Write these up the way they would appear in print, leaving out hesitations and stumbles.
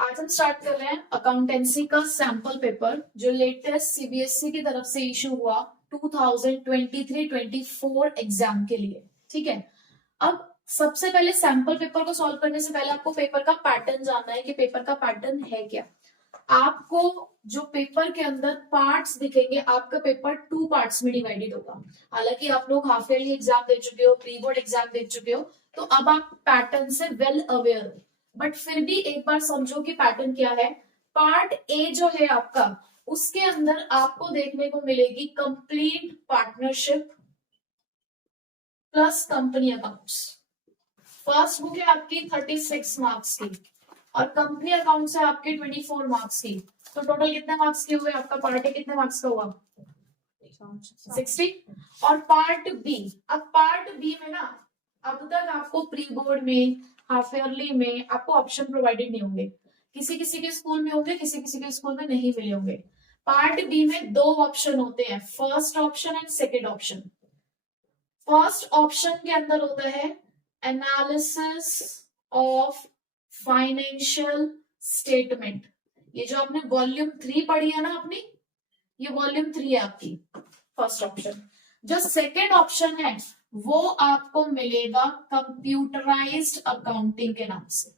आज हम स्टार्ट कर रहे हैं अकाउंटेंसी का सैंपल पेपर जो लेटेस्ट सीबीएसई की तरफ से इशू हुआ 2023-24 एग्जाम के लिए। ठीक है, अब सबसे पहले सैंपल पेपर को सॉल्व करने से पहले आपको पेपर का पैटर्न जानना है कि पेपर का पैटर्न है क्या। आपको जो पेपर के अंदर पार्ट्स दिखेंगे, आपका पेपर 2 पार्ट्स में डिवाइडेड होगा। हालांकि आप लोग हाफ ईयरली एग्जाम दे चुके हो, प्री बोर्ड एग्जाम दे चुके हो, तो अब आप पैटर्न से वेल अवेयर हो, बट फिर भी एक बार समझो कि पैटर्न क्या है। पार्ट ए जो है आपका, उसके अंदर आपको देखने को मिलेगी complete partnership plus company accounts. First book है आपकी 36 मार्क्स की और कंपनी अकाउंट्स है आपके 24 मार्क्स की। तो टोटल कितने मार्क्स के हुए? आपका पार्ट ए कितने मार्क्स का हुआ? 60। और पार्ट बी, अब पार्ट बी में ना, अब तक आपको प्री बोर्ड में, हाफ ईयरली में आपको ऑप्शन प्रोवाइडेड नहीं होंगे। किसी किसी के स्कूल में होंगे, किसी किसी के स्कूल में नहीं मिले होंगे। पार्ट बी में 2 ऑप्शन होते हैं, first option and second option. First option के अंदर होता है एनालिसिस ऑफ फाइनेंशियल स्टेटमेंट। ये जो आपने वॉल्यूम 3 पढ़ी है ना अपनी, ये वॉल्यूम 3 है आपकी फर्स्ट ऑप्शन। जो सेकेंड ऑप्शन है वो आपको मिलेगा कंप्यूटराइज्ड अकाउंटिंग के नाम से।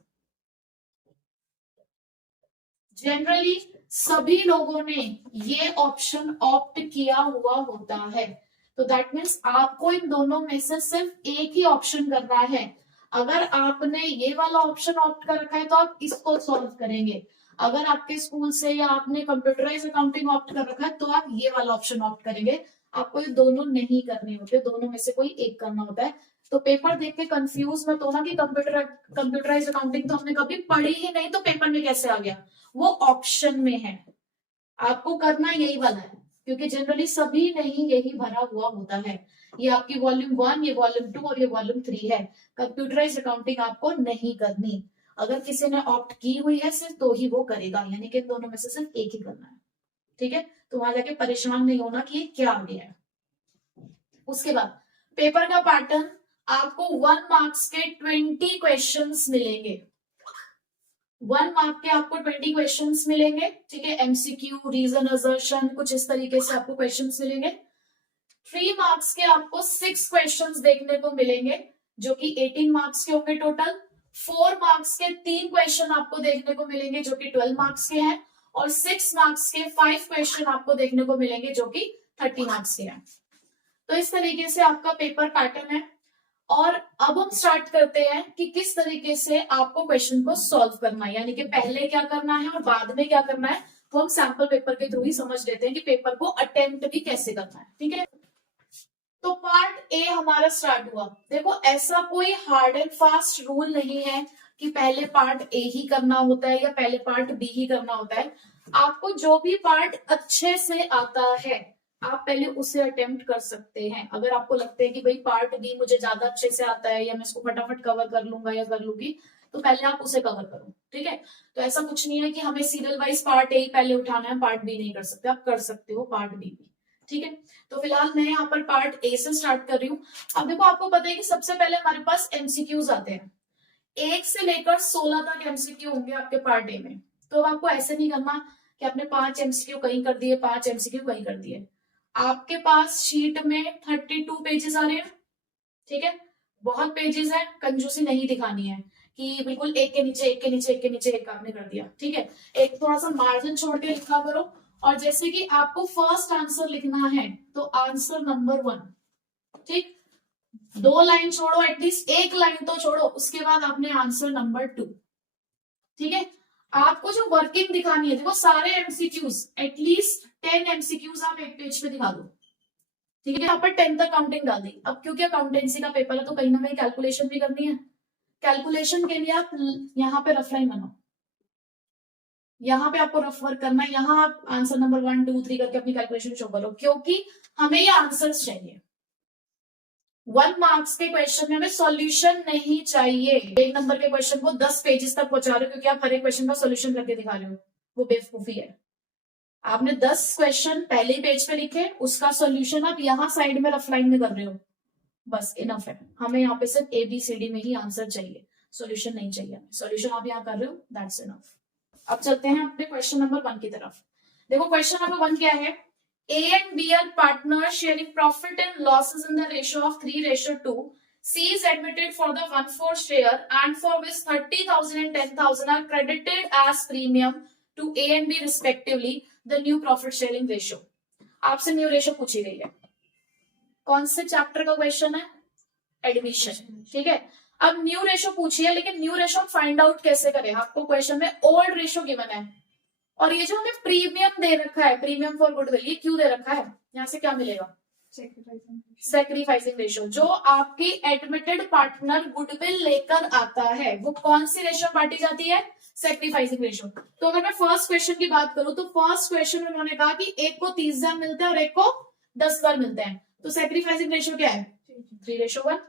जनरली सभी लोगों ने ये ऑप्शन ऑप्ट किया हुआ होता है, तो दैट मीन्स आपको इन दोनों में से सिर्फ एक ही ऑप्शन करना है। अगर आपने ये वाला ऑप्शन ऑप्ट कर रखा है तो आप इसको सॉल्व करेंगे। अगर आपके स्कूल से या आपने कंप्यूटराइज अकाउंटिंग ऑप्ट कर रखा है तो आप ये वाला ऑप्शन ऑप्ट करेंगे। आपको ये दोनों नहीं करने होते, दोनों में से कोई एक करना होता है। तो पेपर देख के कंफ्यूज मत होना कि कंप्यूटराइज अकाउंटिंग तो हमने कभी पढ़ी ही नहीं, तो पेपर में कैसे आ गया। वो ऑप्शन में है, आपको करना यही वाला है, क्योंकि जनरली सभी नहीं यही भरा हुआ होता है। ये आपकी वॉल्यूम 1, ये वॉल्यूम 2 और ये वॉल्यूम 3 है। कंप्यूटराइज अकाउंटिंग आपको नहीं करनी। अगर किसी ने ऑप्ट की हुई है सिर्फ तो ही वो करेगा, यानी कि दोनों में से सिर्फ एक ही करना है। ठीक है, तो वहां जाके परेशान नहीं होना कि ये क्या आ गया है। उसके बाद पेपर का पैटर्न, आपको 1 मार्क्स के 20 क्वेश्चंस मिलेंगे। 1 मार्क के आपको 20 क्वेश्चंस मिलेंगे। ठीक है, एमसीक्यू, रीजन असर्शन, कुछ इस तरीके से आपको क्वेश्चंस मिलेंगे। 3 मार्क्स के आपको 6 क्वेश्चंस देखने को मिलेंगे, जो कि 18 मार्क्स के होंगे टोटल। 4 मार्क्स के 3 क्वेश्चन आपको देखने को मिलेंगे, जो कि 12 मार्क्स के हैं। और 6 मार्क्स के 5 क्वेश्चन आपको देखने को मिलेंगे, जो कि 30 मार्क्स के हैं। तो इस तरीके से आपका पेपर पैटर्न है। और अब हम स्टार्ट करते हैं कि किस तरीके से आपको क्वेश्चन को सॉल्व करना है, यानी कि पहले क्या करना है और बाद में क्या करना है, वो हम सैंपल पेपर के थ्रू ही समझ लेते हैं कि पेपर को अटेम्प्ट भी कैसे करना है। ठीक है, तो पार्ट ए हमारा स्टार्ट हुआ। देखो, ऐसा कोई हार्ड एंड फास्ट रूल नहीं है कि पहले पार्ट ए ही करना होता है या पहले पार्ट बी ही करना होता है। आपको जो भी पार्ट अच्छे से आता है आप पहले उसे अटेम्प्ट कर सकते हैं। अगर आपको लगता है कि भाई पार्ट बी मुझे ज्यादा अच्छे से आता है या मैं इसको फटाफट कवर कर लूंगा या कर लूंगी, तो पहले आप उसे कवर करो। ठीक है, तो ऐसा कुछ नहीं है कि हमें सीरियल वाइज पार्ट ए पहले उठाना है, पार्ट बी नहीं कर सकते, आप कर सकते हो पार्ट बी भी। ठीक है, तो फिलहाल मैं यहाँ पर पार्ट ए से स्टार्ट कर रही हूँ। अब देखो, आपको पता है कि सबसे पहले हमारे पास एमसीक्यूज आते हैं। 1 से लेकर 16 तक एमसीक्यू होंगे आपके पार्ट ए में। तो अब आपको ऐसे नहीं करना कि आपने 5 एमसीक्यू कहीं कर दिए, 5 एमसीक्यू कहीं कर दिए। आपके पास शीट में 32 पेजेस आ रहे हैं। ठीक है, बहुत पेजेस है, कंजूसी नहीं दिखानी है कि बिल्कुल एक के नीचे एक के नीचे एक के नीचे एक आपने कर दिया। ठीक है, एक थोड़ा सा मार्जिन छोड़ के लिखा करो। और जैसे कि आपको फर्स्ट आंसर लिखना है तो आंसर नंबर 1, ठीक, 2 लाइन छोड़ो, एटलीस्ट 1 लाइन तो छोड़ो, उसके बाद आपने आंसर नंबर 2। ठीक है, आपको जो वर्किंग दिखानी है, देखो सारे एमसीक्यूज एटलीस्ट 10 एमसीक्यूज आप एक पेज पे दिखा दो। ठीक है, यहाँ पर 10 तक काउंटिंग डाल दी। अब क्योंकि अकाउंटेंसी का पेपर है तो कहीं ना कहीं कैलकुलेशन भी करनी है। कैलकुलेशन के लिए आप यहाँ पे रफ लाइन बनाओ, यहाँ पे आपको रफ वर्क करना है। यहाँ आप आंसर नंबर 1, 2, 3 करके अपनी कैलकुलेशन शो करो, क्योंकि हमें ये आंसर्स चाहिए। 1 मार्क्स के क्वेश्चन में हमें सॉल्यूशन नहीं चाहिए। 1 नंबर के क्वेश्चन को 10 पेजेस तक पहुंचा रहे हो क्योंकि आप हर एक क्वेश्चन का सॉल्यूशन करके दिखा रहे हो, वो बेवकूफी है। आपने 10 क्वेश्चन पहले पेज पे लिखे, उसका सॉल्यूशन आप यहाँ साइड में रफ लाइन में कर रहे हो, बस इनफ है। हमें यहाँ पे सिर्फ ABCD में ही आंसर चाहिए। सॉल्यूशन नहीं चाहिए, सॉल्यूशन आप यहाँ कर रहे हो, दैट्स इनफ। अब चलते हैं अपने क्वेश्चन नंबर 1 की तरफ। देखो क्वेश्चन नंबर 1 क्या है, A and B are partners sharing profit and losses in the ratio of 3:2. C is admitted for the 1/4 share and for which 30,000 and 10,000 are credited as premium to A and B respectively. The new profit sharing ratio. आपसे new ratio पूछी गई है। कौन से chapter का question है? Admission. ठीक है, अब न्यू रेशो पूछी है, लेकिन न्यू रेशो फाइंड आउट कैसे करें? आपको क्वेश्चन में ओल्ड रेशो गिवन है और ये जो हमें प्रीमियम दे रखा है, प्रीमियम फॉर गुडविल, ये क्यों दे रखा है? यहाँ से क्या मिलेगा? Sacrificing ratio. जो आपकी एडमिटेड पार्टनर गुडविल लेकर आता है वो कौन सी रेशो बांटी जाती है? Sacrificing ratio. तो अगर मैं फर्स्ट क्वेश्चन की बात करूं तो फर्स्ट क्वेश्चन में उन्होंने कहा कि एक को 30,000 मिलते हैं और एक को 10,000 मिलते हैं, तो सैक्रिफाइसिंग रेशो क्या है? 3:1।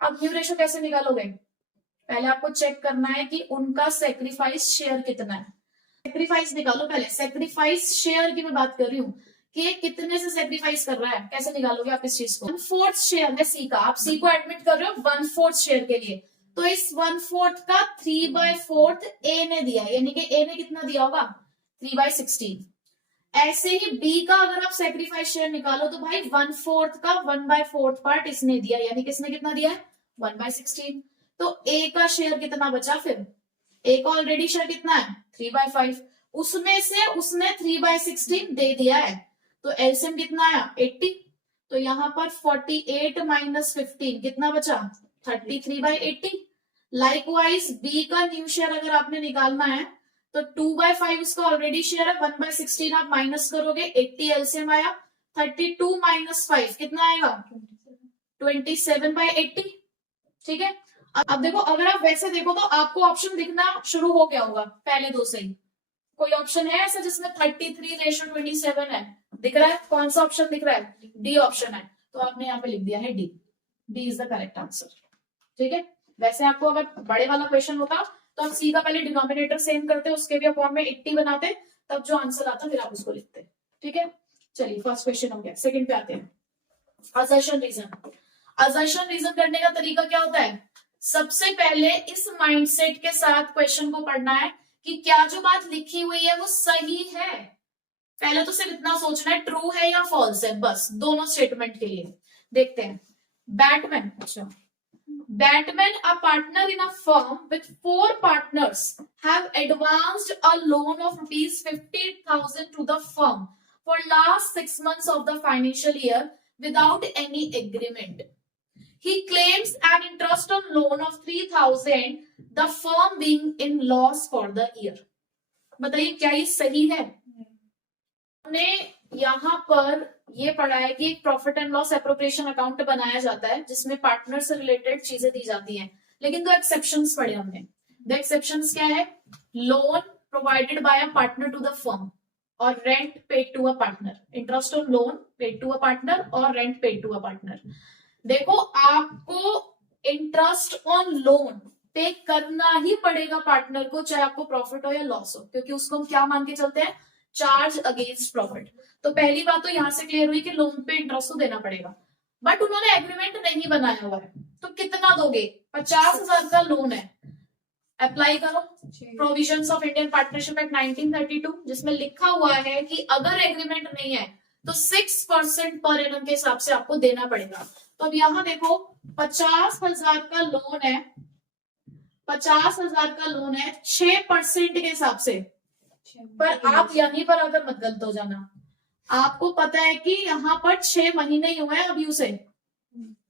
अब न्यू रेशो कैसे निकालोगे? पहले आपको चेक करना है कि उनका सैक्रिफाइस शेयर कितना है। सैक्रिफाइस निकालो पहले। सैक्रिफाइस शेयर की मैं बात कर रही हूँ कि कितने से सैक्रिफाइस कर रहा है, कैसे निकालोगे आप इस चीज को? 1/4 शेयर है सी का, आप सी को एडमिट कर रहे हो 1/4 शेयर के लिए, तो इस 1/4 का 3/4 ए ने दिया, यानी कि ए ने कितना दिया होगा? 3/16। ऐसे ही बी का अगर आप सैक्रिफाइस शेयर निकालो तो भाई 1/4 का 1/4 पार्ट इसने दिया, यानी किसने कितना दिया है? 1/16। तो ए का शेयर कितना बचा फिर? ए का ऑलरेडी शेयर कितना है? 3/5। उसमें से उसने 3/16 दे दिया है, तो एलसीएम कितना आया? 80। तो यहाँ पर 48 - 15 कितना बचा? 33/80। लाइकवाइज बी का न्यू शेयर अगर आपने निकालना है तो 2/5 उसका ऑलरेडी शेयर है, 1/16 आप माइनस करोगे, 80 एलसीएम आया। 32 - 5 कितना आएगा? 27/80। ठीक है, अब देखो अगर आप वैसे देखो तो आपको ऑप्शन दिखना शुरू हो गया होगा पहले दो से ही। कोई ऑप्शन है ऐसा जिसमें 33:27 है? दिख रहा है? कौन सा ऑप्शन दिख रहा है? डी ऑप्शन है, तो आपने यहाँ पे लिख दिया है D. D is the correct answer. ठीक है, वैसे आपको अगर बड़े वाला क्वेश्चन होता तो हम सी का पहले डिनोमिनेटर सेम करते, उसके भी अपॉन में 80 बनाते, तब जो आंसर आता फिर आप उसको लिखते। ठीक है, चलिए फर्स्ट क्वेश्चन हो गया। सेकंड पे आते हैं, असर्शन रीजन। असर्शन रीजन करने का तरीका क्या होता है? सबसे पहले इस माइंडसेट के साथ क्वेश्चन को पढ़ना है कि क्या जो बात लिखी हुई है वो सही है। पहले तो सिर्फ इतना सोचना है ट्रू है या फॉल्स है, बस दोनों स्टेटमेंट के लिए। देखते हैं, बैटमैन, अच्छा, Batman a partner in a firm with 4 partners have advanced a loan of ₹50,000 to the firm for last 6 months of the financial year without any agreement. He claims an interest on loan of 3,000, the firm being in loss for the year. बताइए क्या ये सही है? हमने यहाँ पर ये पढ़ा है कि एक profit and loss appropriation account बनाया जाता है जिसमें पार्टनर से रिलेटेड चीजें दी जाती हैं, लेकिन दो एक्सेप्शंस पढ़े हमने। दो एक्सेप्शंस क्या है? Loan provided by a partner to the firm और rent paid to a partner. Interest on loan paid to a partner और rent paid to a partner. देखो आपको इंटरेस्ट ऑन लोन पे करना ही पड़ेगा पार्टनर को, चाहे आपको प्रॉफिट हो या लॉस हो, क्योंकि उसको हम क्या मान के चलते हैं? Charge against profit. तो पहली बात तो यहां से क्लियर हुई कि लोन पे इंटरेस्ट तो देना पड़ेगा, बट उन्होंने एग्रीमेंट नहीं बनाया हुआ है, तो कितना दोगे? 50,000 का लोन है, अप्लाई करो provisions of Indian partnership act 1932, जिसमें लिखा हुआ है कि अगर एग्रीमेंट नहीं है तो 6% पर एनम के हिसाब से आपको देना पड़ेगा। तो अब यहाँ देखो 50,000 का लोन है, 50,000 का लोन है 6% के हिसाब से, पर आप यहीं पर अगर मत गलत हो जाना, आपको पता है कि यहाँ पर 6 महीने ही हुए हैं अभी उसे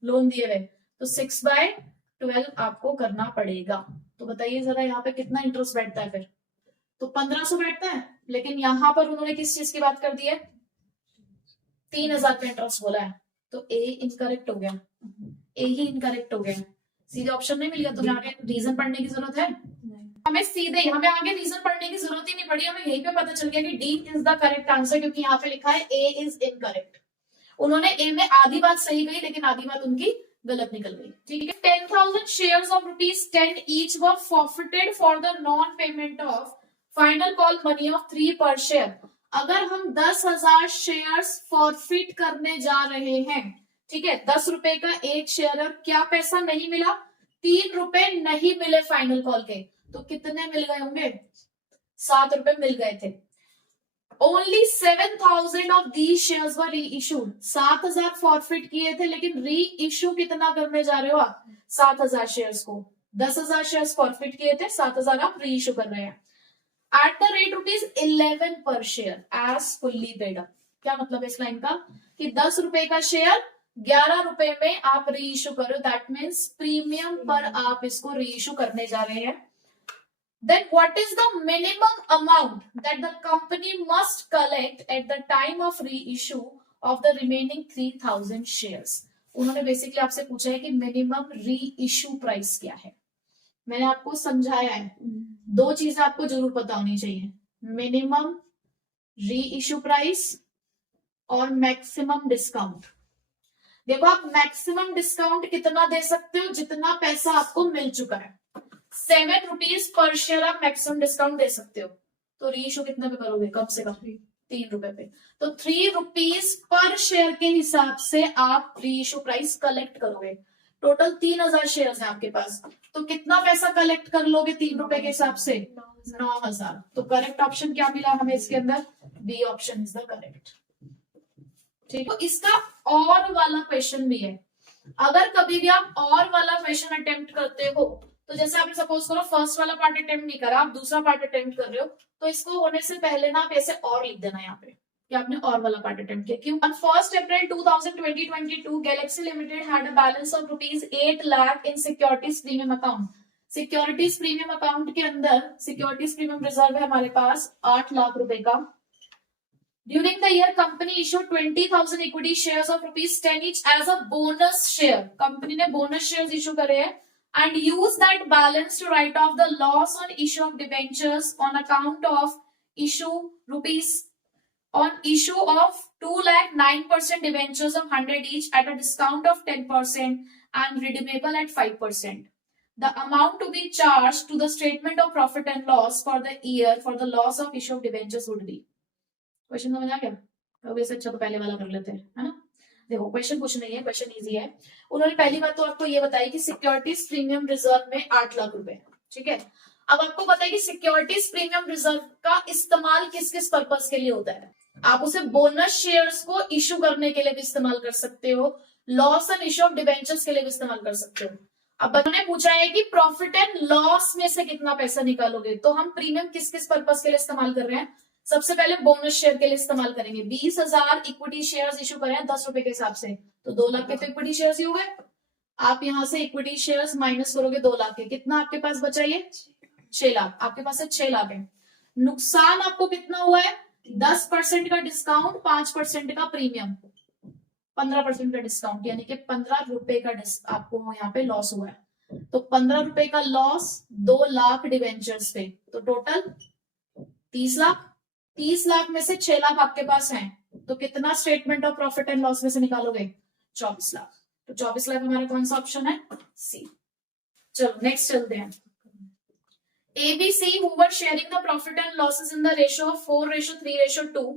लोन दिए हुए, तो 6/12 आपको करना पड़ेगा। तो बताइए जरा यहाँ पे कितना इंटरेस्ट बैठता है फिर? तो 1500 बैठता है, लेकिन यहाँ पर उन्होंने किस चीज की बात कर दी है? 3,000 का इंटरेस्ट बोला है, तो ए इनकरेक्ट हो गया, ए ही इनकरेक्ट हो गया, सीधे ऑप्शन नहीं मिल गया। तो आगे रीजन पढ़ने की जरूरत है? हमें आगे रीजन पढ़ने की जरूरत ही नहीं पड़ी, हमें यहीं पे पता चल गया कि D is the correct answer, क्योंकि यहाँ पे लिखा है ए इज इनकरेक्ट। उन्होंने ए में आधी बात सही कही, लेकिन आधी बात उनकी गलत निकल गई। ठीक है, 10,000 shares of ₹10 each were forfeited for the non payment of final call money of 3 पर शेयर। अगर हम 10,000 शेयर्स फॉरफिट करने जा रहे हैं, ठीक है, 10 रुपए का एक शेयर, और क्या पैसा नहीं मिला? ₹3 नहीं मिले फाइनल कॉल के, तो कितने मिल गए होंगे? ₹7 मिल गए थे। ओनली 7,000 ऑफ दीज शेयर्स वर री इशूड। 7,000 फॉरफिट किए थे, लेकिन री इशू कितना करने जा रहे हो आप? 7,000 शेयर्स को। 10,000 शेयर्स फॉरफिट किए थे, 7,000 आप री इशू कर रहे हैं at the rate ₹11 per share as fully paid up. क्या मतलब है इस लाइन का? कि ₹10 का शेयर ₹11 में आप री इशू करो, दैट मीन्स प्रीमियम पर आप इसको री इशू करने जा रहे हैं। Then what is the minimum amount that the company must collect at the time of reissue of the remaining 3,000 shares? उन्होंने बेसिकली आपसे पूछा है कि मिनिमम री इशू प्राइस क्या है। मैंने आपको समझाया है, दो चीजें आपको जरूर पता होनी चाहिए, मिनिमम री इशू प्राइस और मैक्सिमम डिस्काउंट। देखो, आप मैक्सिमम डिस्काउंट कितना दे सकते हो? जितना पैसा आपको मिल चुका है। ₹7 पर शेयर आप मैक्सिमम डिस्काउंट दे सकते हो, तो री इशू कितने पे करोगे? कम से कम ₹3 पे। तो ₹3 पर शेयर के हिसाब से आप री इशू प्राइस कलेक्ट करोगे। टोटल 3,000 शेयर है आपके पास, तो कितना पैसा कलेक्ट कर लोगे ₹3 के हिसाब से? 9,000। तो करेक्ट ऑप्शन क्या मिला हमें इसके अंदर? B option is the correct. ठीक, तो इसका और वाला क्वेश्चन भी है। अगर कभी भी आप और वाला क्वेश्चन अटेम्प्ट करते हो, तो जैसे आपने सपोज करो फर्स्ट वाला पार्ट अटेम्प्ट नहीं करा, आप दूसरा पार्ट अटेम्प्ट कर रहे हो, तो इसको होने से पहले ना आप ऐसे और लिख देना यहाँ पे कि आपने और वाला पार्ट अटेम्प्ट किया। क्यों? On 1st April 2022, Galaxy Limited had a balance of ₹8 lakh in securities premium account. Securities premium account के अंदर सिक्योरिटीज प्रीमियम रिजर्व है हमारे पास ₹8 लाख का। During the year, company issued 20,000 equity shares of ₹10 each as a bonus share. Company ने bonus shares issue करे हैं and use that balance to write off the loss on issue of debentures on account of issue of 2,09% debentures of 100 each at a discount of 10% and redeemable at 5%. The amount to be charged to the statement of profit and loss for the year for the loss of issue of debentures would be. Question समझ आ गया? तो वैसे अच्छा तो पहले वाला कर लेते हैं, है ना? देखो, क्वेश्चन कुछ नहीं है, क्वेश्चन इजी है। उन्होंने पहली बात तो आपको ये बताई कि सिक्योरिटीज प्रीमियम रिजर्व में ₹8 लाख। ठीक है, अब आपको पता है कि सिक्योरिटीज प्रीमियम रिजर्व का इस्तेमाल किस किस पर्पस के लिए होता है। आप उसे बोनस शेयर्स को इशू करने के लिए भी इस्तेमाल कर सकते हो, loss and issue of debentures के लिए भी इस्तेमाल कर सकते हो। अब उन्होंने पूछा है कि प्रॉफिट एंड लॉस में से कितना पैसा निकालोगे, तो हम प्रीमियम किस किस पर्पस के लिए इस्तेमाल कर रहे हैं? सबसे पहले बोनस शेयर के लिए इस्तेमाल करेंगे। 20,000 इक्विटी शेयर्स इशू करें ₹10 के हिसाब से, तो 2 लाख के तो इक्विटी शेयर्स ही हो गए। आप यहां से इक्विटी शेयर्स माइनस करोगे 2 लाख के, कितना आपके पास बचा? ये 6 लाख। आपके पास 6 लाख है। नुकसान आपको कितना हुआ है? 10% का डिस्काउंट, 5% का प्रीमियम, 15% का डिस्काउंट, यानी कि ₹15 का आपको यहाँ पे लॉस हुआ है। तो ₹15 का लॉस 2 लाख डिवेंचर्स पे, तो टोटल 30 लाख। 30 लाख में से 6 लाख आपके पास हैं, तो कितना statement of profit and loss में से निकालोगे? 24 लाख। तो 24 लाख हमारा कौन सा ऑप्शन है? सी। चलो नेक्स्ट चलते हैं। ABC, who were sharing the profit and losses in the ratio of 4:3:2,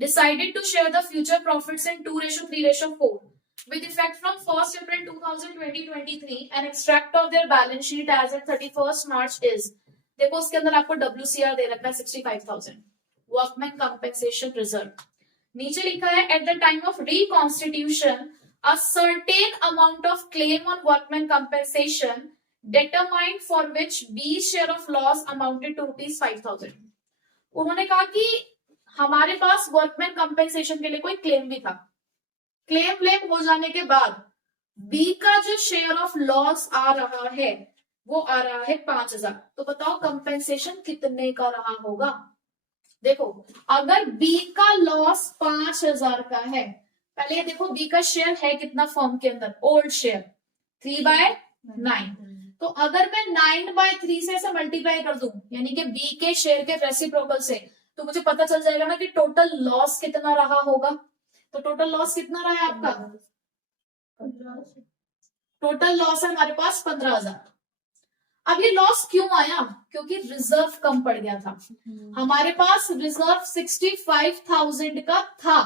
decided to share the future profits in 2:3:4. With effect from 1st April 2023, an extract of their balance sheet as at 31st March is, देखो उसके अंदर आपको WCR दे रखा है 65,000, workman compensation reserve. नीचे लिखा है eight the time of reconstitution a certain amount of claim on workman compensation determined for which B share of loss amounted to ₹5,000. उन्होंने कहा कि हमारे पास वर्कमैन कंपेंसेशन के लिए कोई क्लेम भी था। क्लेम हो जाने के बाद B का जो शेयर ऑफ लॉस आ रहा है वो आ रहा है 5,000। तो बताओ कंपेंसेशन कितने का रहा होगा? देखो, अगर B का लॉस 5,000 का है, पहले ये देखो B का शेयर है कितना फर्म के अंदर? Old share 3/9। तो अगर मैं 9/3 से ऐसे मल्टीप्लाई कर दूं, यानी कि B के शेयर के रेसिप्रोकल से, तो मुझे पता चल जाएगा ना कि टोटल लॉस कितना रहा होगा। तो टोटल लॉस कितना रहा है आपका? टोटल लॉस है हमारे पास 15,000। अब ये लॉस क्यों आया? क्योंकि रिजर्व कम पड़ गया था। हमारे पास रिजर्व 65,000 का था,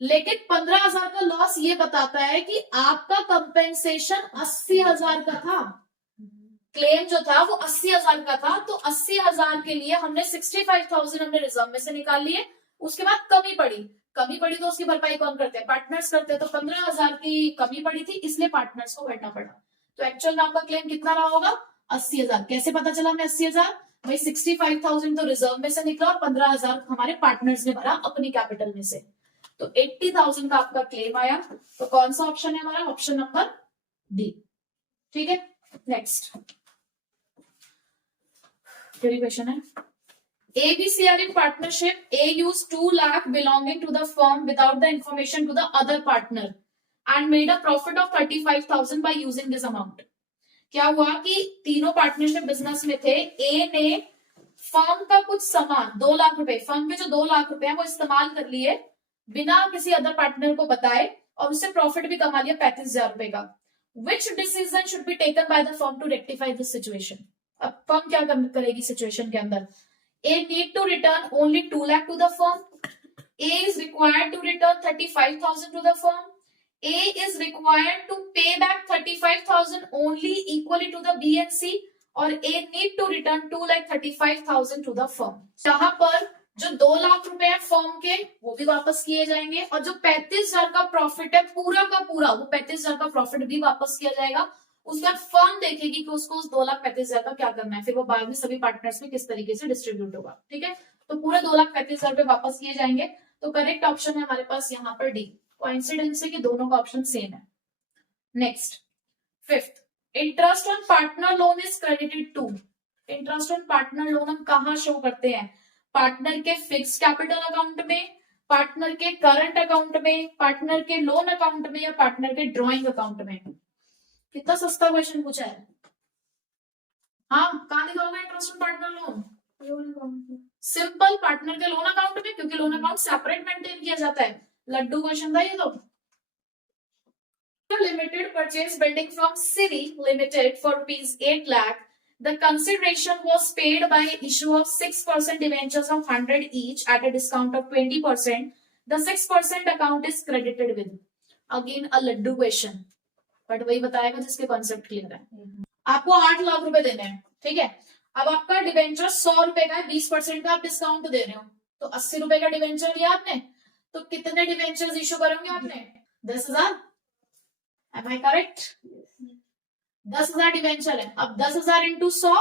लेकिन 15,000 का लॉस ये बताता है कि आपका कंपेंसेशन 80,000 का था, क्लेम जो था वो 80,000 का था, तो 80,000 के लिए हमने 65,000 हमने रिजर्व में से निकाल लिए। उसके बाद कमी पड़ी तो उसकी भरपाई कौन करते हैं, पार्टनर्स करते हैं। तो 15,000 की कमी पड़ी थी, इसलिए पार्टनर्स को भरना पड़ा। तो एक्चुअल में आपका क्लेम कितना रहा होगा, 80,000। कैसे पता चला हमें 80,000, भाई 65,000 तो रिजर्व में से निकला और 15,000 हमारे पार्टनर्स ने भरा अपनी कैपिटल में से, तो 80,000 का आपका क्लेम आया। तो कौन सा ऑप्शन है हमारा, ऑप्शन नंबर डी। ठीक है, नेक्स्ट क्वेश्चन है, ABCR in partnership. A used 2 lakh belonging to the firm without the information to the other partner and made a profit of 35,000 by using this amount. क्या हुआ कि तीनों partnership business में थे, ए ने फर्म का कुछ सामान 2 लाख रुपए, फर्म के जो 2 लाख रुपए हैं वो इस्तेमाल कर लिए बिना किसी अदर पार्टनर को बताए और उससे प्रॉफिट भी कमा लिया 35,000 रुपए का। Which decision should be taken by the firm to rectify this situation. अब फर्म क्या करेगी सिचुएशन के अंदर, A need to return only 2 lakh to the firm. A is required to return 35,000 to the firm. A is required to pay back 35,000 only equally to the B and C, और A need to return 2,35,000 to the firm. यहाँ पर जो 2 लाख रुपए हैं firm के वो भी वापस किए जाएंगे और जो 35,000 का प्रॉफिट है पूरा का पूरा वो 35,000 का प्रॉफिट भी वापस किया जाएगा। उसके बाद फर्म देखेगी कि उसको उस 2,35,000 का क्या करना है, फिर वो बाद में सभी पार्टनर्स में किस तरीके से डिस्ट्रीब्यूट होगा। ठीक है, तो पूरे 2,35,000 रुपए वापस किए जाएंगे। तो करेक्ट ऑप्शन है हमारे पास यहाँ पर डी। कोइंसिडेंस है कि दोनों का ऑप्शन सेम है। Next, fifth, interest on partner loan is credited to. Interest on partner loan हम कहाँ शो करते हैं, पार्टनर के फिक्स कैपिटल अकाउंट में, पार्टनर के करंट अकाउंट में, पार्टनर के लोन अकाउंट में या पार्टनर के ड्रॉइंग अकाउंट में। कितना सस्ता क्वेश्चन पूछा है। हाँ, कहाँ दिखाओगे interest on partner loan, simple partner के लोन अकाउंट में, क्योंकि लोन अकाउंट सेपरेट मेंटेन किया जाता है। लड्डू क्वेश्चन था ये तो। Limited purchase building from Siri Limited for rupees 8 lakh. The consideration was paid by issue of 6% debentures of 100 each at a discount of 20%. The 6% account is credited with. Again a laddu question. But वही बताएगा जिसके concept clear है। आपको 8 लाख रुपए देने हैं, ठीक है। अब आपका डिवेंचर 100 रुपए का है, 20% का आप डिस्काउंट दे रहे हो, तो 80 रुपए का डिवेंचर लिया आपने, तो कितने डिवेंचर्स इशू करोगे आपने, 10,000। एम आई करेक्ट, 10,000 डिवेंचर है। अब 10,000 इंटू 100,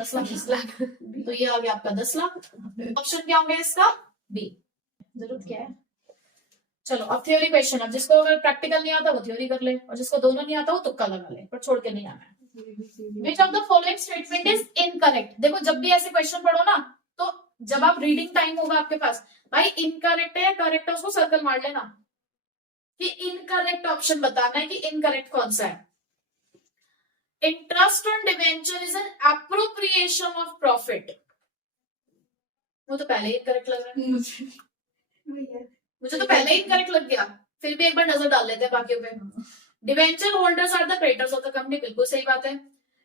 10 लाख, 20 लाख, तो ये आ गया आपका 10 लाख। ऑप्शन क्या हो गया इसका, बी। जरूरत क्या है। चलो अब थ्योरी क्वेश्चन। अब जिसको अगर प्रैक्टिकल नहीं आता वो थ्योरी कर ले, और जिसको दोनों नहीं आता वो तुक्का लगा ले, पर छोड़ के नहीं आना है। Which of the following statement is incorrect. देखो जब भी ऐसे क्वेश्चन पढ़ो ना, तो जब आप रीडिंग टाइम होगा आपके पास, भाई इनकरेक्ट है या करेक्ट है उसको सर्कल मार लेना कि इनकरेक्ट ऑप्शन बताना है कि इनकरेक्ट कौन सा है। Interest on debenture is an appropriation of profit. वो तो पहले ही इनकरेक्ट लग रहा है मुझे तो पहले ही इनकरेक्ट लग गया, फिर भी एक बार नजर डाल लेते हैं बाकियों पे। Debenture holders are the creditors of the company, बिल्कुल सही बात है।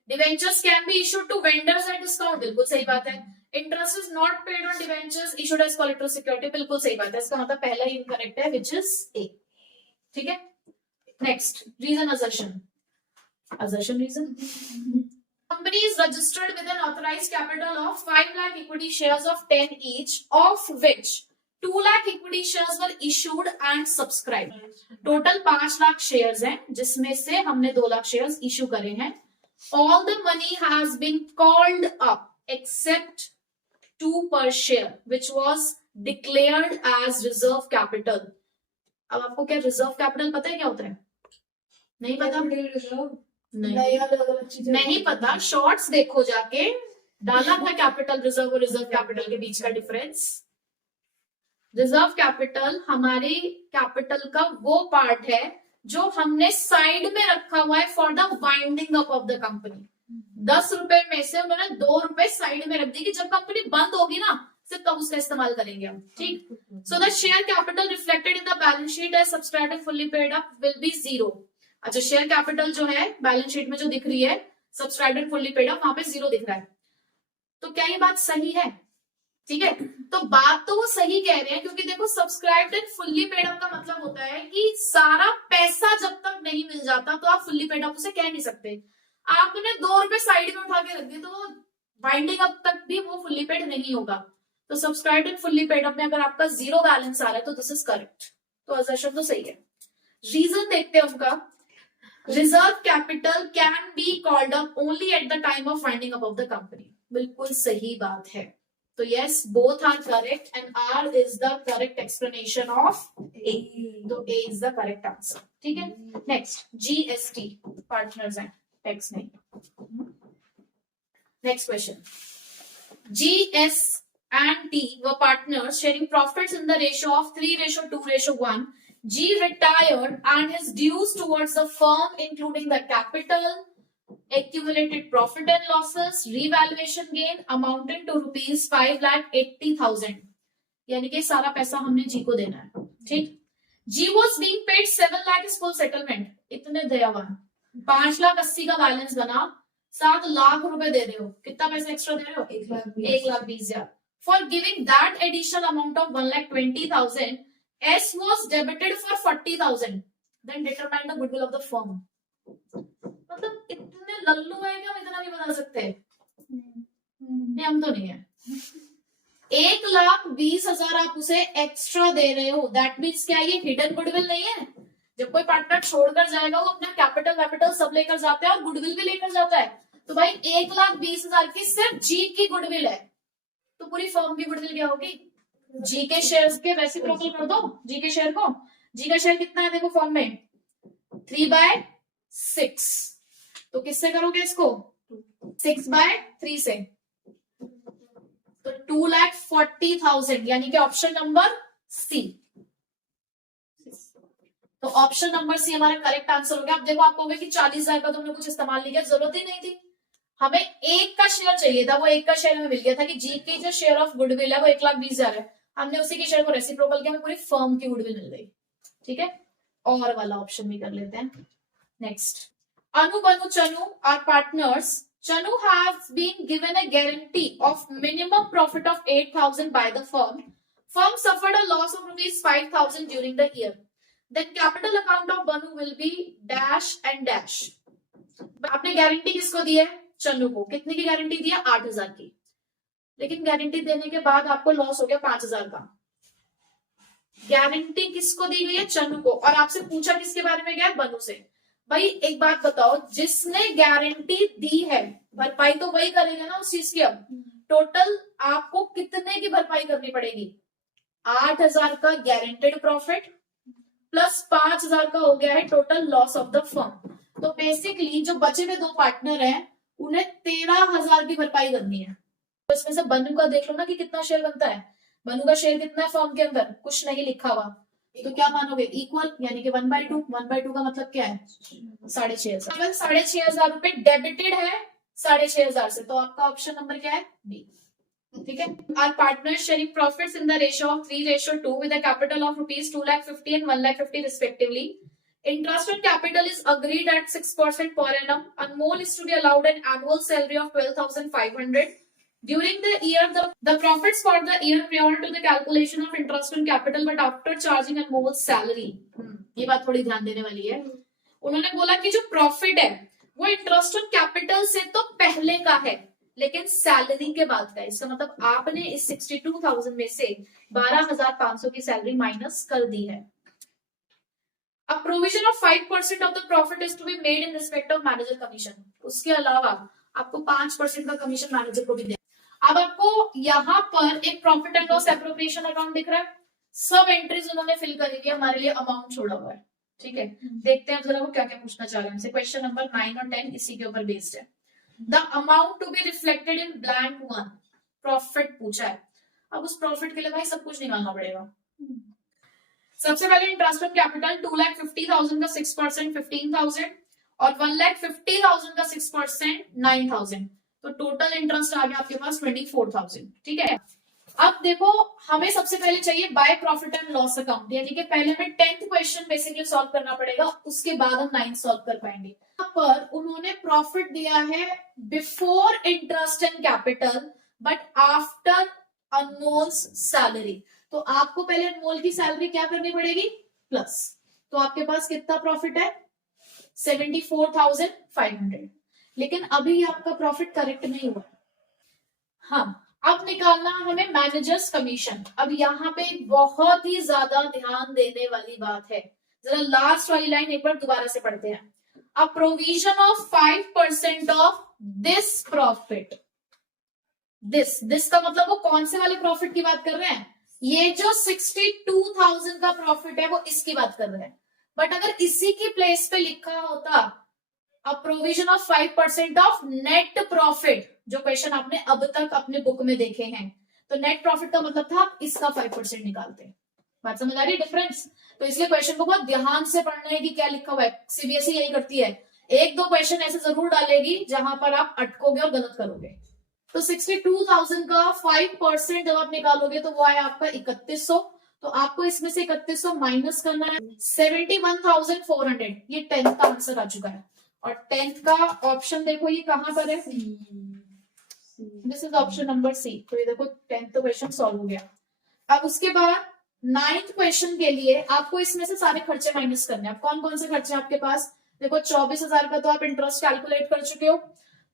Debentures can be issued to vendors at discount, बिल्कुल सही बात है। Interest is not paid on debentures issued as collateral security, बिल्कुल सही बात है। इसका मतलब पहला ही इनकरेक्ट है, विच इज ए। ठीक है, next, reason assertion. Assertion reason, company is registered with an authorized capital of 5 lakh equity shares of 10 each, of which 2 lakh equity shares were issued and subscribed. Total 5 lakh shares हैं, जिसमें से हमने 2 lakh shares issue करे हैं। All the money has been called up except 2 per share, which was declared as reserve capital. अब आपको क्या reserve capital पता है क्या होता है, नहीं पता, नहीं पता, शॉर्ट्स देखो जाके, डाला था कैपिटल रिजर्व और रिजर्व कैपिटल के बीच का डिफरेंस। रिजर्व कैपिटल हमारे कैपिटल का वो पार्ट है जो हमने साइड में रखा हुआ है for the winding up of the company. 10 रुपए में से उन्होंने 2 रुपए साइड में रख दी कि जब कंपनी बंद होगी ना सिर्फ तब उसका इस्तेमाल करेंगे हम। ठीक, so the share capital reflected in the balance sheet as subscribed and fully paid up will be 0। अच्छा, शेयर कैपिटल जो है बैलेंस शीट में जो दिख रही है subscribed and fully paid up, वहां पे 0 दिख रहा है, तो क्या ये बात सही है। ठीक है, तो बात तो वो सही कह रहे हैं, क्योंकि देखो subscribed and fully paid up का मतलब होता है कि सारा पैसा जब तक नहीं मिल जाता तो आप फुल्ली पेड अप उसे कह नहीं सकते। आपने 2 रुपए साइड में उठा के रख दिए तो वो वाइंडिंग अप तक भी वो फुल्ली पेड नहीं होगा। तो subscribed and fully paid up में अगर आपका 0 बैलेंस आ रहा है तो दिस इज करेक्ट, तो असर्शन तो सही है। रीजन देखते हैं उनका, reserve capital can be called up only at the time of winding up of the company, बिल्कुल सही बात है। तो yes, both are correct and R is the correct explanation of A, तो A is the correct answer. ठीक है, next GST partners and tax नहीं। Next question, GS and T were partners sharing profits in the ratio of 3:2:1. G retired and his dues towards the firm including the capital, accumulated profit and losses, revaluation gain amounted to rupees 5,80,000. यानी कि सारा पैसा हमने जी को देना है। ठीक, G was being paid 7 lakh is full settlement. इतने दयावान, 5,80,000 का बैलेंस बना, 7 लाख रुपए दे रहे हो, कितना पैसा एक्स्ट्रा दे रहे हो? 1,20,000। For giving that additional amount of 1,20,000, S was debited for 40,000. Then determine the goodwill of the firm. मतलब इतने लल्लू है कि हम इतना नहीं बता सकते? नहीं, हम तो नहीं है। 1,20,000 आप उसे एक्स्ट्रा दे रहे हो, दैट मीन्स क्या, ये हिडन गुडविल नहीं है। जब कोई पार्टनर छोड़कर जाएगा वो अपना कैपिटल सब लेकर जाता है और गुडविल भी लेकर जाता है। तो भाई 1,20,000 की सिर्फ जी की गुडविल है, तो पूरी फर्म की गुडविल क्या होगी? जी के शेयर्स के रेसिप्रोकल कर दो, जी के शेयर को। जी का शेयर कितना है देखो फर्म में, 3/6। तो किससे करोगे इसको? 6/3 से, तो 2,40,000, यानी कि ऑप्शन नंबर सी। तो ऑप्शन नंबर सी हमारा करेक्ट आंसर हो गया। अब देखो आप कहोगे कि 40,000 का तो हमने कुछ इस्तेमाल नहीं किया, जरूरत ही नहीं थी, हमें एक का शेयर चाहिए था, वो एक का शेयर हमें मिल गया था कि जी की जो शेयर ऑफ गुडविल है वो 1,20,000 है, हमने उसी के शेयर को रेसिप्रोकल किया, हमें पूरी फर्म की गुडविल मिल गई। ठीक है, और वाला ऑप्शन भी कर लेते हैं। Next, Anu Banu Chanu are partners. Chanu has been given a guarantee of minimum profit of 8,000 by the firm. Firm suffered a loss of rupees 5,000 during the year. Then capital account of Banu will be dash and dash. आपने guarantee किसको दी है? चन्नू को। कितने की guarantee दी है? 8,000 की। लेकिन guarantee देने के बाद आपको लॉस हो गया 5,000 का। गारंटी किसको दी गई है? चन्नू को। और आपसे पूछा किसके बारे में गया? बनू से। भाई एक बात बताओ, जिसने गारंटी दी है भरपाई तो वही करेगा ना उस चीज की। अब टोटल आपको कितने की भरपाई करनी पड़ेगी? 8,000 का गारंटेड प्रॉफिट प्लस 5,000 का हो गया है total loss of the firm. तो बेसिकली जो बचे हुए 2 पार्टनर हैं उन्हें 13,000 की भरपाई करनी है। तो इसमें से बनू का देख लो ना कि कितना शेयर बनता है। बनू का शेयर कितना है फर्म के अंदर? कुछ नहीं लिखा हुआ, तो क्या मानोगे? इक्वल, यानी कि 1/2। 1/2 का मतलब क्या है? 6,500। 6,500 रुपए डेबिटेड है 6,500 से, तो आपका ऑप्शन नंबर क्या है? बी। ठीक है, are partner sharing profits in the ratio of 3:2 with a capital of rupees 2,50,000 and 1,50,000 respectively. Interest on capital is agreed at 6% per annum. Anmol is to be allowed an annual salary of 12,500. During the year, the profits for the year prior to the calculation of interest on capital, but after charging Anmol's salary. ये बात थोड़ी ध्यान देने वाली है। उन्होंने बोला कि जो प्रॉफिट है वो इंटरेस्ट ऑन कैपिटल से तो पहले का है, लेकिन सैलरी के बाद का है। इसका मतलब आपने इस 62,000 में से 12,500 की सैलरी माइनस कर दी है। A provision of 5% of the profit is to be made in respect of manager commission. उसके अलावा आपको 5% का कमीशन मैनेजर को भी देना। अब आपको यहाँ पर एक profit and loss appropriation account दिख रहा है, सब एंट्रीज उन्होंने फिल करी थी, हमारे लिए अमाउंट छोड़ा हुआ है। ठीक है, देखते हैं जरा वो क्या क्या पूछना चाह रहे हैं हमसे। क्वेश्चन नंबर 9 और 10 इसी के ऊपर बेस्ड है। The amount to be reflected in blank 1, profit पूछा है। अब उस प्रॉफिट के लिए भाई सब कुछ निकालना पड़ेगा। सबसे पहले इंटरेस्ट ऑन कैपिटल 2,50,000 का 6% 15,000 और 1,50,000 का 6% 9,000, तो टोटल इंटरेस्ट आ गया आपके पास 24,000। ठीक है, अब देखो हमें सबसे पहले चाहिए by profit and loss account, यानी कि पहले हमें 10th क्वेश्चन बेसिकली सॉल्व करना पड़ेगा, उसके बाद हम 9th सॉल्व कर पाएंगे। यहाँ पर उन्होंने प्रॉफिट दिया है before interest and capital but after Anmol's salary. तो आपको पहले अनमोल की सैलरी क्या करनी पड़ेगी, प्लस। तो आपके पास कितना प्रॉफिट है, 74,500। लेकिन अभी आपका प्रॉफिट करेक्ट नहीं हुआ। हाँ, अब निकालना हमें मैनेजर्स कमीशन। अब यहाँ पे बहुत ही ज्यादा ध्यान देने वाली बात है, जरा लास्ट वाली लाइन एक बार दोबारा से पढ़ते हैं। A provision of 5% of this profit. This का मतलब वो कौन से वाले प्रॉफिट की बात कर रहे हैं, ये जो 62,000 का प्रॉफिट है वो इसकी बात कर रहे हैं। बट अगर इसी की प्लेस पे लिखा होता a provision of 5% of net profit, जो क्वेश्चन आपने अब तक अपने बुक में देखे हैं, तो नेट प्रॉफिट का मतलब था आप इसका 5% निकालते। बात समझ आ रही है डिफरेंस। तो इसलिए क्वेश्चन को बहुत ध्यान से पढ़ना है कि क्या लिखा हुआ है। सीबीएसई यही करती है, एक दो क्वेश्चन ऐसे जरूर डालेगी जहां पर आप अटकोगे और गलत करोगे। तो 62,000 का 5% जब आप निकालोगे तो वो आया आपका 3100। तो आपको इसमें से 3100 माइनस करना है, 71,400। ये 10th का आंसर आ चुका है। और 10th का ऑप्शन देखो ये कहां पर है, this is option number C. तो ये देखो 10th तो क्वेश्चन सॉल्व हो गया। अब उसके बाद 9th क्वेश्चन के लिए आपको इसमें से सारे खर्चे माइनस करने हैं। अब कौन कौन से खर्चे हैं आपके पास, देखो 24,000 का तो आप इंटरेस्ट कैलकुलेट कर चुके हो,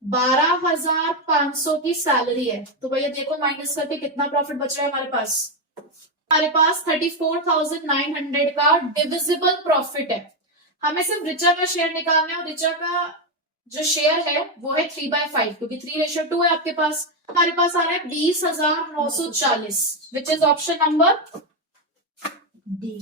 12,500 की सैलरी है। तो भैया देखो माइनस करके कितना प्रॉफिट बच रहा है हमारे पास, 34,900 का डिविजिबल प्रॉफिट है। हमें सिर्फ रिचा का शेयर निकालना है, और रिचा का जो शेयर है वो है 3/5, क्योंकि 3:2 है आपके पास। हमारे पास आ रहा है 20,940, which is option number D.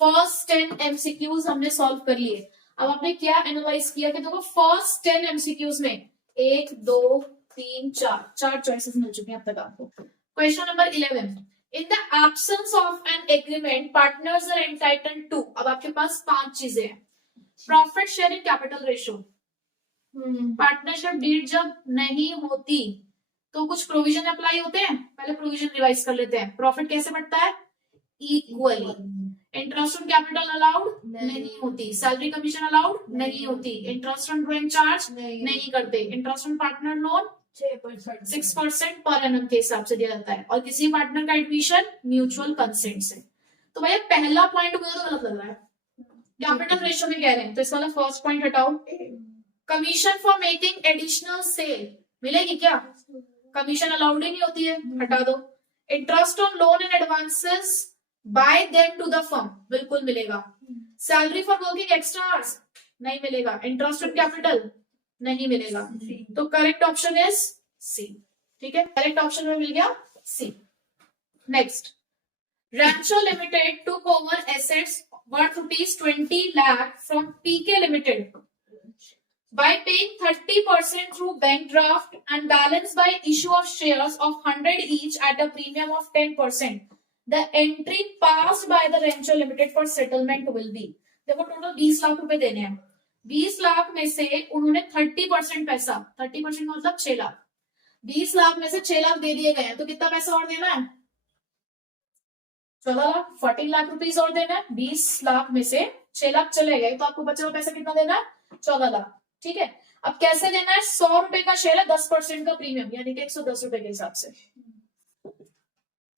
First 10 MCQs हमने सॉल्व कर लिए। अब आपने क्या एनालाइज किया कि देखो फर्स्ट 10 एमसीक्यूज में 1 2 3 4 चॉइसेस मिल चुके हैं अब तक आपको। Question number 11, in the absence of an agreement partners are entitled to. अब आपके पास 5 चीजें हैं। Profit sharing capital ratio, partnership deed जब नहीं होती तो कुछ प्रोविजन अप्लाई होते हैं। पहले प्रोविजन रिवाइज कर लेते हैं। प्रॉफिट कैसे बढ़ता है, equally. Interest on capital allowed नहीं होती, सैलरी कमीशन अलाउड नहीं होती, इंटरेस्ट ऑन ड्राइंग चार्ज नहीं करते, interest on partner loan 6% per annum के हिसाब से दिया जाता है, और किसी पार्टनर का एडमिशन म्यूचुअल कंसेंट से। तो भैया पहला पॉइंट मुझे तो गलत लग रहा है, कैपिटल रेशियो में कह रहे हैं, तो इसका फर्स्ट पॉइंट हटाओ। Commission for making additional sale मिलेगी क्या, कमीशन अलाउड ही नहीं होती है, हटा दो। Interest on loan and advances by them to the firm बिल्कुल मिलेगा। Salary for working extra hours नहीं मिलेगा। इंटरेस्ट ऑन कैपिटल नहीं मिलेगा। तो करेक्ट ऑप्शन इज सी। ठीक है, करेक्ट ऑप्शन में मिल गया C. Next, Rancho Limited took over assets worth ₹20 lakh from PK Limited by paying 30% through bank draft and balance by issue of shares of 100 each at a premium of 10%. The entry passed by the Rancho Limited for settlement will be, देखो total 20 lakh रुपए देने हैं। 20 लाख में से उन्होंने 30% पैसा, 30% मतलब 6 लाख, 20 लाख में से 6 लाख दे दिए गए हैं, तो कितना पैसा और देना है, 14 लाख, 14 लाख रुपीज और देना है। 20 लाख में से 6 लाख चले गए, तो आपको बचा हुआ पैसा कितना देना है, 14 लाख। ठीक है, अब कैसे देना है, 100 रुपए का शेयर है, 10% का प्रीमियम यानी कि 110 रुपए के हिसाब से।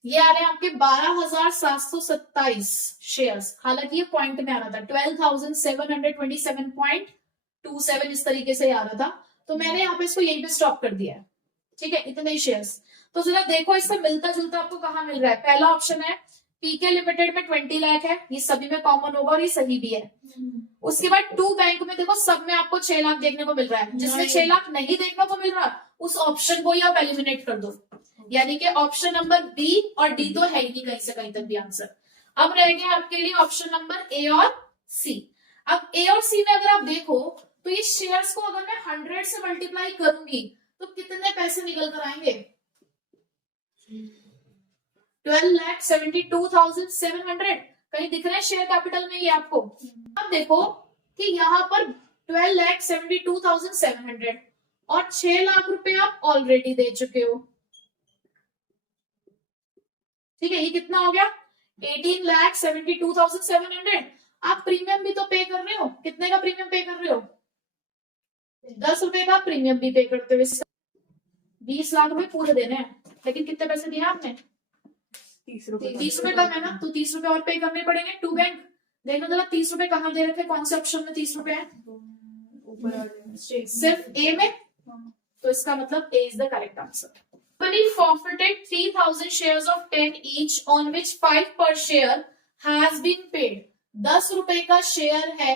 ये आ रहे हैं आपके 12,727 शेयर्स, हालांकि ये पॉइंट में आ रहा था 12,727.27 इस तरीके से आ रहा था, तो मैंने यहाँ पे इसको यहीं पे स्टॉप कर दिया है। ठीक है, इतने ही शेयर्स। तो जरा देखो इससे मिलता जुलता आपको कहाँ मिल रहा है। पहला ऑप्शन है पीके लिमिटेड में 20 लाख है, ये सभी में कॉमन होगा और ये सही भी है। उसके बाद 2 बैंक में देखो सब में आपको 6 लाख देखने को मिल रहा है, जिसमें 6 लाख नहीं देखने को मिल रहा उस ऑप्शन को ही आप एलिमिनेट कर दो, यानी कि ऑप्शन नंबर बी और डी तो है ही नहीं कहीं से कहीं तक भी आंसर। अब रह गया आपके लिए ऑप्शन नंबर ए और सी। अब ए और सी में अगर आप देखो तो ये शेयर्स को अगर मैं 100 से मल्टीप्लाई करूंगी तो कितने पैसे निकल कर आएंगे, 12,72,700 कहीं दिख रहे हैं शेयर कैपिटल में ये आपको। अब देखो कि यहाँ पर 12,72,700 और 6 लाख रुपए आप ऑलरेडी दे चुके हो। ठीक है, ये कितना हो गया 18,72,700। आप प्रीमियम भी तो पे कर रहे हो, कितने का प्रीमियम पे कर रहे हो, 10 रुपए का प्रीमियम भी पे करते हो। 20 लाख रुपए पूरे देने हैं, लेकिन कितने पैसे दिए आपने? 30 रुपए। 30 रुपए कम है ना, तो 30 रुपए और पे करने पड़ेंगे टू बैंक। देखो जरा 30 रुपए कहाँ दे रखे, कौन से ऑप्शन में 30 रुपए है? ऊपर आ जाएगा। सिर्फ ए में, तो इसका मतलब A is the correct answer. Company forfeited 3,000 shares of 10 each on which 5 per share has been paid. 10 रुपए का शेयर है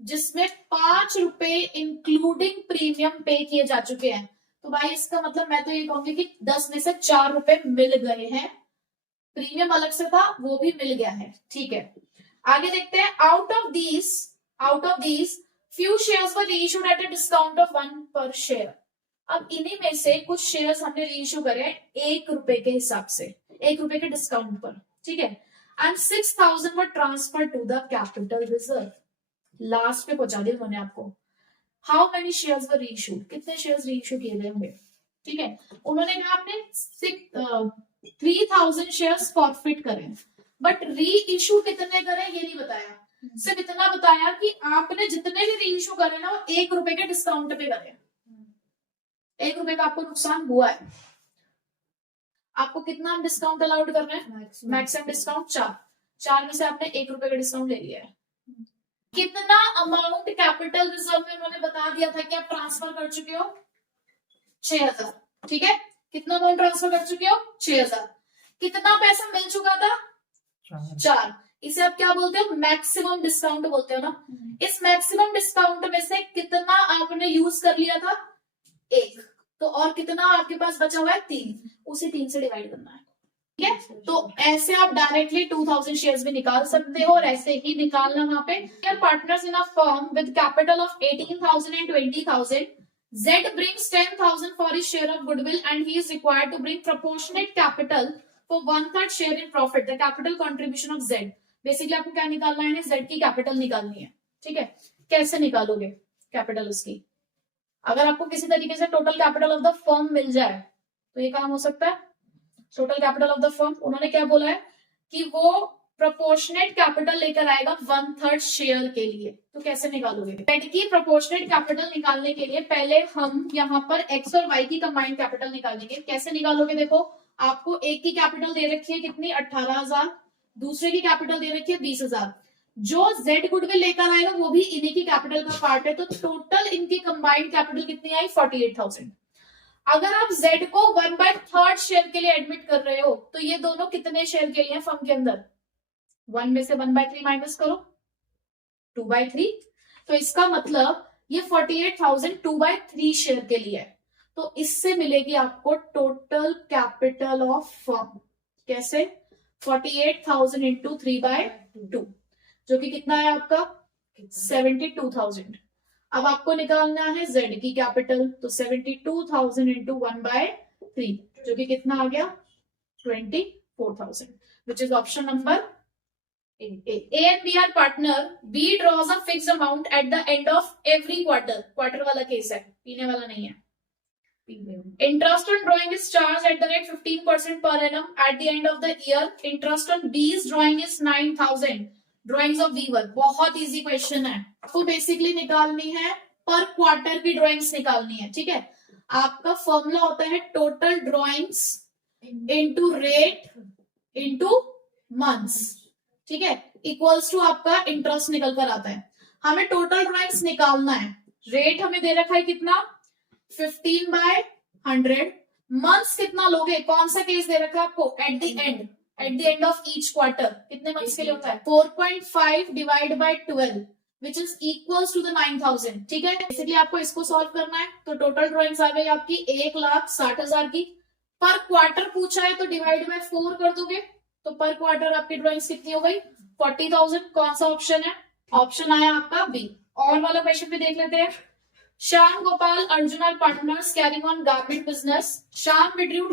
जिसमें 5 रुपए इंक्लूडिंग प्रीमियम पे किए जा चुके हैं। तो भाई इसका मतलब मैं तो ये कहूंगी कि 10 में से 4 रुपए मिल गए हैं, प्रीमियम अलग से था वो भी मिल गया है। ठीक है, आगे देखते हैं। Out of these few shares were reissued at a discount of 1 पर शेयर। अब इन्हीं में से कुछ शेयर्स हमने रीइश्यू करे 1 रुपए के हिसाब से, 1 रुपए के डिस्काउंट पर, ठीक है। And 6,000 were transfer to the capital reserve. Last पे पहुंचा दिया उन्होंने आपको। How many shares were reissued, कितने शेयर्स रीइश्यू किए गए होंगे, ठीक है। उन्होंने कहा आपने 3,000 शेयर्स फॉरफिट करें, बट री इशू कितने करें ये नहीं बताया। सिर्फ इतना बताया कि आपने जितने भी री इशू करे ना वो 1 रुपए के डिस्काउंट पे करें। 1 रुपए का आपको नुकसान हुआ है, आपको कितना डिस्काउंट अलाउड कर रहे हैं? मैक्सिमम डिस्काउंट 4 में से आपने 1 रुपए का डिस्काउंट ले लिया है। कितना अमाउंट कैपिटल रिजर्व में उन्होंने बता दिया था कि आप ट्रांसफर कर चुके हो? 6,000, ठीक है। कितना अमाउंट ट्रांसफर कर चुके हो? 6,000। कितना पैसा मिल चुका था? 4। इसे आप क्या बोलते हो? मैक्सिमम डिस्काउंट बोलते हो ना। इस मैक्सिमम डिस्काउंट में से कितना आपने यूज कर लिया था? 1। तो और कितना आपके पास बचा हुआ है? 3। उसे 3 से डिवाइड करना है, ठीक है। तो ऐसे आप डायरेक्टली 2,000 शेयर्स भी निकाल सकते हो और ऐसे ही निकालना वहां पे। Partners in a firm with capital of 18,000 and 20,000. Z brings 10,000 for his share of goodwill and he is required to bring proportionate capital for 1/3 share in profit. The capital contribution of Z. Basically आपको क्या निकालना है? Z की capital निकालनी है, ठीक है। कैसे निकालोगे कैपिटल उसकी? अगर आपको किसी तरीके से total capital of the firm मिल जाए तो ये काम हो सकता है। Total capital of the firm उन्होंने क्या बोला है कि वो प्रोपोर्शनेट कैपिटल लेकर आएगा 1/3 शेयर के लिए। तो कैसे निकालोगे? Z की प्रोपोर्शनेट कैपिटल निकालने के लिए पहले हम यहाँ पर X और Y की कंबाइंड कैपिटल निकालेंगे। कैसे निकालोगे? देखो आपको एक की कैपिटल दे रखी है कितनी? 18,000। दूसरे की कैपिटल दे रखी है 20,000। जो Z गुडविल लेकर आएगा वो भी इन्हीं की कैपिटल का पार्ट है, तो टोटल इनकी कंबाइंड कैपिटल कितनी आई? 48,000। अगर आप Z को 1/3 शेयर के लिए एडमिट कर रहे हो तो ये दोनों कितने शेयर के लिए फर्म के अंदर? 1 में से 1/3 माइनस करो, 2/3। तो इसका मतलब ये 48,000 2/3 शेयर के लिए है। तो इससे मिलेगी आपको टोटल कैपिटल ऑफ फर्म। कैसे? 48,000 इंटू 3/2, जो कि कितना है आपका? 72,000। अब आपको निकालना है Z की कैपिटल, तो 72,000 इंटू 1/3, जो कि कितना आ गया? 24,000, which is option number A. A and B are partner. B draws a fixed amount at the end of every quarter. Quarter वाला केस है, पीने वाला नहीं है। Interest on drawing is charged at the rate 15% per annum at the end of the year. Interest on B's drawing is 9,000. Drawings of B1. बहुत easy question है। आपको basically निकालनी है पर क्वार्टर की ड्रॉइंग्स निकालनी है, ठीक है। आपका फॉर्मूला होता है total drawings into rate into months, ठीक है, इक्वल्स टू आपका इंटरेस्ट निकल कर आता है। हमें टोटल ड्रॉइंग्स निकालना है। रेट हमें दे रखा है कितना? 15/100। मंथ्स कितना लोगे? कौन सा केस दे रखा है आपको? At the end of each quarter कितने मंथ्स के लिए होता है? 4.5 divide by 12 which is equals to the 9,000, ठीक है। बेसिकली आपको इसको सॉल्व करना है। तो टोटल ड्रॉइंग्स आ गई आपकी 1,60,000 की। पर क्वार्टर पूछा है तो डिवाइड बाय 4 कर दोगे, तो पर क्वार्टर आपकी ड्रॉइंग्स कितनी हो गई? 40,000। कौन सा ऑप्शन है? ऑप्शन आया आपका बी। और वाला क्वेश्चन भी देख लेते हैं। Shyam, Gopal, Arjun are partners carrying on garment business. Shyam withdrew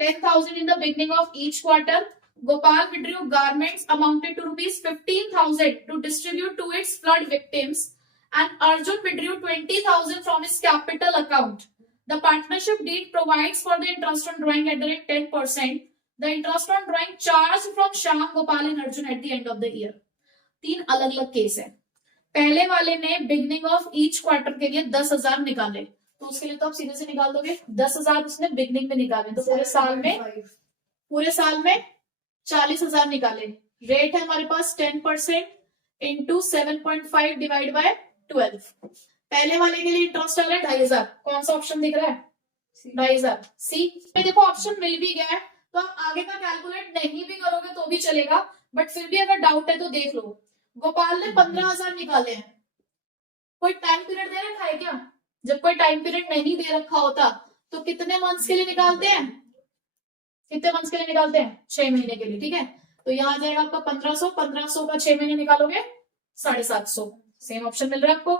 10,000 in the beginning of each quarter. Gopal withdrew garments amounted to rupees 15,000 to distribute to its flood victims, and Arjun withdrew 20,000 from his capital account. The partnership deed provides for the interest on drawing at the rate 10%. The interest on drawing charged from Shyam, Gopal and Arjun at the end of the year. 3 अलग अलग case है। पहले वाले ने beginning of each quarter के लिए 10,000 निकाले, तो उसके लिए तो आप सीधे से निकाल दोगे। 10,000 उसने बिगनिंग में निकाले, तो पूरे साल में 40,000 निकाले। रेट है हमारे पास 10% इंटू 7.5 डिवाइड बाय 12। पहले वाले के लिए इंटरेस्ट आ रहा है 2,500। कौन सा ऑप्शन दिख रहा है? 2,500 सी। देखो ऑप्शन मिल भी गया है, तो आप आगे का कैलकुलेट नहीं भी करोगे तो भी चलेगा, बट फिर भी अगर डाउट है तो देख लो। गोपाल ने 15,000 निकाले हैं, कोई टाइम पीरियड दे रखा है क्या? जब कोई टाइम पीरियड नहीं दे रखा होता तो कितने मंथ्स के लिए निकालते हैं? कितने मंथ्स के लिए निकालते हैं? 6 महीने के लिए। ठीक है, तो यहाँ आ जाएगा आपका 1500। 1500 का 6 महीने निकालोगे 750। सेम ऑप्शन मिल रहा है आपको।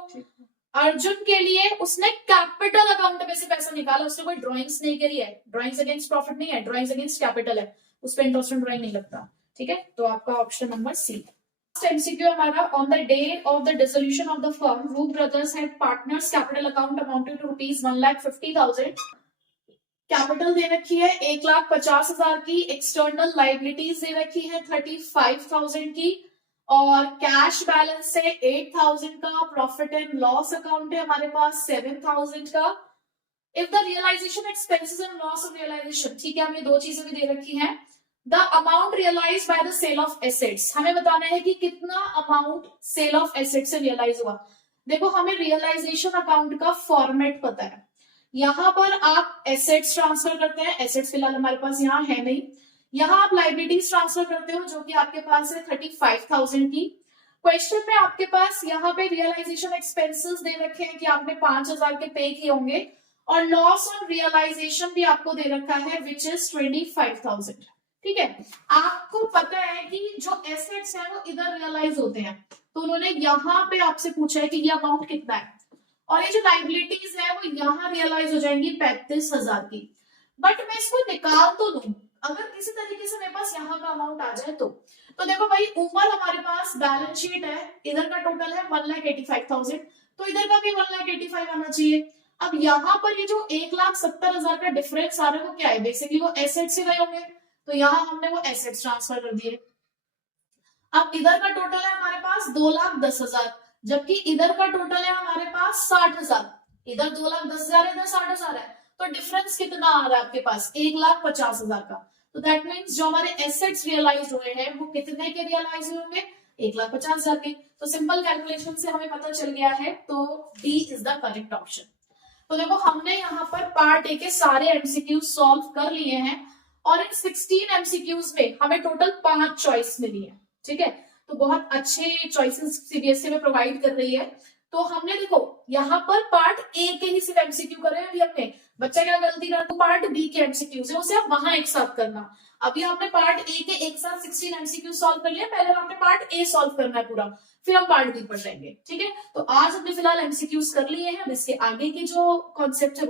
अर्जुन के लिए उसने कैपिटल अकाउंट में से पैसा निकाला, उसने कोई ड्राइंग्स नहीं करी है। ड्राइंग्स अगेंस्ट प्रॉफिट नहीं है, ड्राइंग्स अगेंस्ट कैपिटल है, उस पर इंटरेस्ट ऑन ड्राइंग नहीं लगता। ठीक है, तो आपका ऑप्शन नंबर सी। MCQ हमारा, on the day of the dissolution of the firm Roop brothers had partners capital account amounted to ₹1,50,000। Capital दे रखी है 1,50,000 की, एक्सटर्नल लाइबिलिटीज दे रखी है 35,000 की, और कैश बैलेंस है 8,000 का, प्रॉफिट एंड लॉस अकाउंट है हमारे पास 7,000 का। If the realisation expenses and loss of realisation, ठीक है, हमें दो चीजें भी दे रखी हैं। The amount realise by the sale of assets, हमें बताना है कि कितना अमाउंट सेल ऑफ एसेट से रियलाइज हुआ। देखो हमें रियलाइजेशन अकाउंट का फॉर्मेट पता है। यहाँ पर आप एसेट्स ट्रांसफर करते हैं, एसेट्स फिलहाल हमारे पास यहाँ है नहीं। यहाँ आप लाइबिलिटीज ट्रांसफर करते हो जो कि आपके पास है 35,000 की। क्वेश्चन में आपके पास यहाँ पे रियलाइजेशन एक्सपेंसेस दे रखे हैं कि आपने 5,000 के पे किए होंगे, और लॉस ऑन रियलाइजेशन भी आपको दे रखा है विच इज 25,000। ठीक है, आपको पता है कि जो एसेट्स है वो इधर रियलाइज होते हैं, तो उन्होंने यहाँ पे आपसे पूछा है कि ये अमाउंट कितना है, और ये जो लाइबिलिटीज है वो यहाँ रियलाइज हो जाएंगी 35,000 की। बट मैं इसको निकाल तो दूं, अगर किसी तरीके से मेरे पास यहाँ का अमाउंट आ जाए तो देखो भाई ऊपर हमारे पास बैलेंस शीट है, इधर का टोटल है 1,85,000, तो इधर का भी 1,85,000 आना चाहिए। अब यहाँ पर ये जो 1,70,000 का डिफरेंस आ रहा है वो क्या है? बेसिकली वो एसेट्स से गए होंगे, तो यहाँ हमने वो एसेट्स ट्रांसफर कर दिए। अब इधर का टोटल है हमारे पास 2,10,000, जबकि इधर का टोटल है हमारे पास 60,000। इधर 2,10,000 है, इधर 60,000 है, तो डिफरेंस कितना आ रहा है आपके पास? 1,50,000 का। तो दैट मीन्स जो हमारे एसेट्स रियलाइज हुए हैं वो कितने के रियलाइज हुए होंगे? 1,50,000 के। तो सिंपल कैलकुलेशन से हमें पता चल गया है, तो D is the correct option. तो देखो हमने यहाँ पर पार्ट ए के सारे एमसीक्यूज सॉल्व कर लिए हैं, और इन 16 एमसीक्यूज में हमें टोटल 5 चॉइस मिली है। ठीक है, तो बहुत अच्छे चॉइसेस सीबीएसई में प्रोवाइड कर रही है। तो हमने देखो यहाँ पर पार्ट ए के ही सिर्फ एमसीक्यू करे हैं अभी हमने। बच्चा क्या गलती करता है, पार्ट बी के एमसीक्यूज है उसे आप वहां एक साथ करना। अभी हमने पार्ट ए के एक साथ 16 एमसीक्यू सॉल्व कर लिया, पहले हमने पार्ट ए सॉल्व करना है पूरा, फिर हम पार्ट बी पर जाएंगे। ठीक है, तो आज हमने फिलहाल एमसीक्यूज कर लिए हैं, इसके आगे के जो कॉन्सेप्ट है